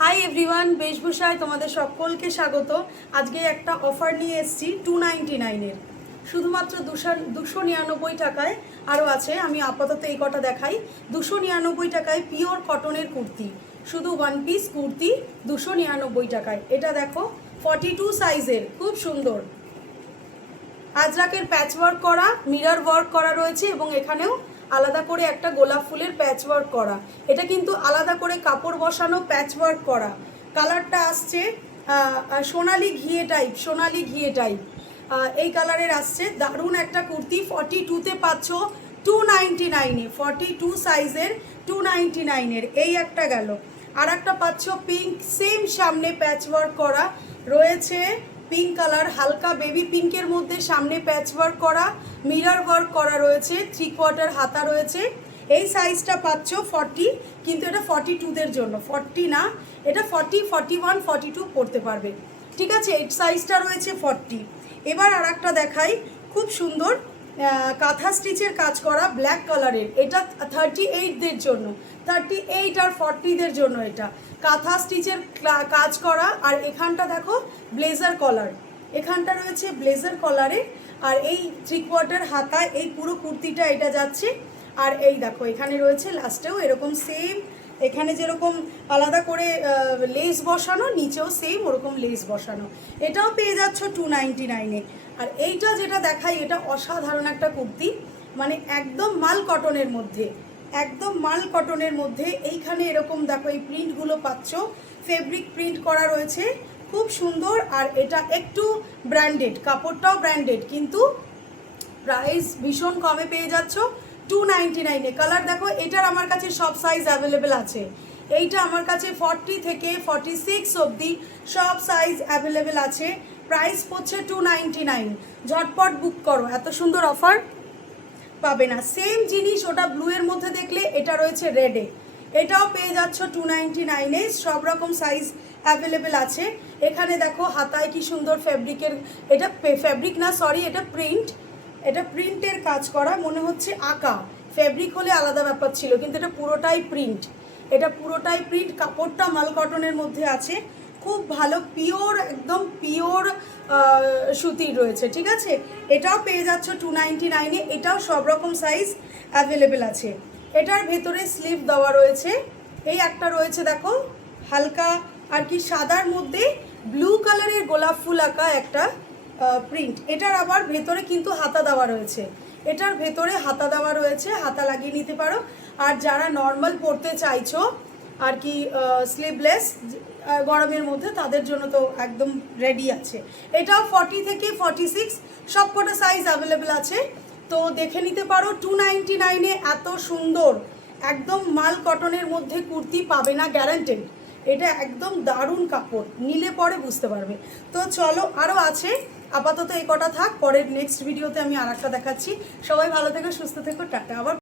Hi everyone, বেশভূষায় তোমাদের সকলকে স্বাগত। আজকে একটা অফার নিয়ে এসেছি 299-এর, শুধুমাত্র 299 টাকায়। আরও আছে, আমি আপাতত এই কটা দেখাই। 299 টাকায় পিওর কটনের কুর্তি, শুধু ওয়ান পিস কুর্তি 299 টাকায়। এটা দেখো 42 সাইজের, খুব সুন্দর আজরাকের প্যাচ ওয়ার্ক করা, মিরর ওয়ার্ক করা রয়েছে এবং এখানেও আলাদা করে একটা গোলাপ ফুলের প্যাচ ওয়ার্ক করা। এটা কিন্তু আলাদা করে কাপড় বসানো প্যাচ ওয়ার্ক করা। কালারটা আসছে সোনালি ঘিয়ে টাইপ এই কালারের আসছে। দারুণ একটা কুর্তি, 42-তে পাচ্ছ 299-এ, 42 সাইজের 299-এর। এই একটা গেল। আর একটা পাচ্ছ পিঙ্ক, সেম সামনে প্যাচ ওয়ার্ক করা রয়েছে, পিঙ্ক কালার, হালকা বেবি পিঙ্কের মধ্যে সামনে প্যাচ ওয়ার্ক করা, মিরর ওয়ার্ক করা রয়েছে, 3/4 হাতা রয়েছে। এই সাইজটা পাচ্ছ 40, কিন্তু এটা 42দের জন্য, 40 না, এটা 40, 41, 42 পরতে পারবে। ঠিক আছে, এই সাইজটা রয়েছে 40। এবার আর একটা দেখাই, খুব সুন্দর কাঁথা স্টিচের কাজ করা ব্ল্যাক কালারের। এটা 38দের জন্য, 38 আর 40দের জন্য এটা কাঁথা স্টিচের কাজ করা। আর এখানটা দেখো ব্লেজার কলার, এখানটা রয়েছে ব্লেজার কলারে। আর এই 3/4 হাতা, এই পুরো কুর্তিটা এটা যাচ্ছে। আর এই দেখো এখানে রয়েছে লাস্টেও এরকম সেম, এখানে যেরকম আলাদা করে লেস বসানো, নিচেও সেম ওরকম লেস বসানো। এটাও পেয়ে যাচ্ছ 299-এ। আর এইটা যেটা দেখাই, এটা অসাধারণ একটা কুর্তি, মানে একদম মাল কটনের মধ্যে, একদম মাল কটনের মধ্যে। এইখানে এরকম দেখো এই প্রিন্টগুলো পাচ্ছ, ফেব্রিক প্রিন্ট করা রয়েছে, খুব সুন্দর। আর এটা একটু ব্র্যান্ডেড, কাপড়টাও ব্র্যান্ডেড, কিন্তু প্রাইস ভীষণ কমে পেয়ে যাচ্ছ 299-এ। কালার দেখো, এটার আমার কাছে সব সাইজ অ্যাভেলেবেল আছে। এইটা আমার কাছে 40 থেকে 46 অবধি সব সাইজ অ্যাভেলেবেল আছে। প্রাইস পড়ছে 299। ঝটপট বুক করো, এত সুন্দর অফার পাবে না। সেম জিনিস ওটা ব্লু এর মধ্যে দেখলে, এটা রয়েছে রেডে, এটাও পেয়ে যাচ্ছ 299-এ। সব রকম সাইজ অ্যাভেলেবেল আছে। এখানে দেখো হাতায় কি সুন্দর ফেব্রিকের, এটা ফেব্রিক না সরি, এটা প্রিন্ট, এটা প্রিন্টের কাজ করা, মনে হচ্ছে আঁকা। ফেব্রিক হলে আলাদা ব্যাপার ছিল, কিন্তু এটা পুরোটাই প্রিন্ট, এটা পুরোটাই প্রিন্ট। কাপড়টা মাল কটনের মধ্যে আছে, খুব ভালো পিওর, একদম পিওর সুতির রয়েছে। ঠিক আছে, এটাও পেয়ে যাচ্ছ 299-এ। এটাও সব রকম সাইজ অ্যাভেলেবেল আছে। এটার ভেতরে স্লিভ দেওয়া রয়েছে। এই একটা রয়েছে দেখো হালকা আর কি সাদার মধ্যে ব্লু কালারের গোলাপ ফুল আঁকা একটা প্রিন্ট। এটার আবার ভেতরে কিন্তু হাতা দেওয়া রয়েছে, এটার ভেতরে হাতা দেওয়া রয়েছে, হাতা লাগিয়ে নিতে পারো। আর যারা নর্মাল পরতে চাইছো আর কি স্লিভলেস গরমের মধ্যে, তাদের জন্য তো একদম রেডি আছে। এটাও 40 থেকে 46 সব কটা সাইজ অ্যাভেলেবেল আছে, তো দেখে নিতে পারো। 299-এ এত সুন্দর একদম মাল কটনের মধ্যে কুর্তি পাবে না, গ্যারান্টেড। এটা একদম দারুণ কাপড়, নিলে পরে বুঝতে পারবে। তো চলো, আরও আছে, আপাতত এই কটা থাক, পরের নেক্সট ভিডিওতে আমি আর একটা দেখাচ্ছি। সবাই ভালো থেকো, সুস্থ থেকো, টাটা। আবার